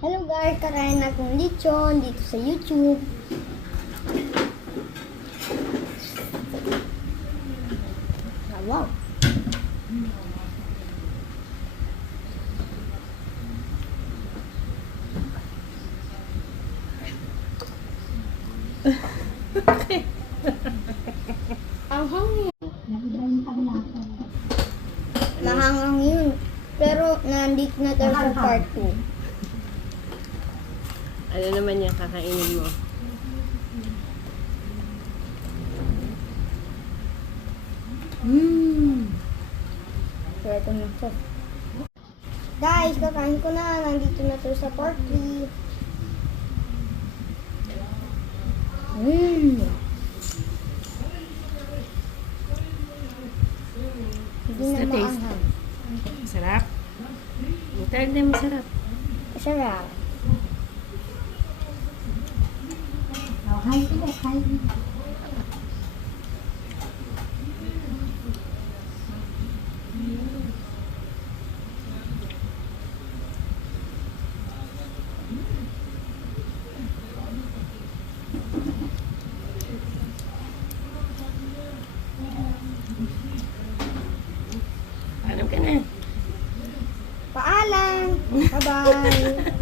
Hello guys, kakain na akong lechon dito sa YouTube. Wow. Ang hangin. Mahangang yun. Pero nandito na tayo sa part 2. Ano naman yung kakainin mo? So, ito na siya. Guys, kakain ko na. Nandito na tayo sa part 3. Hindi na Sa taste. maanghang. Sarap? Talagang din masarap. Masarap. Alam ka na. Paalam! Bye-bye!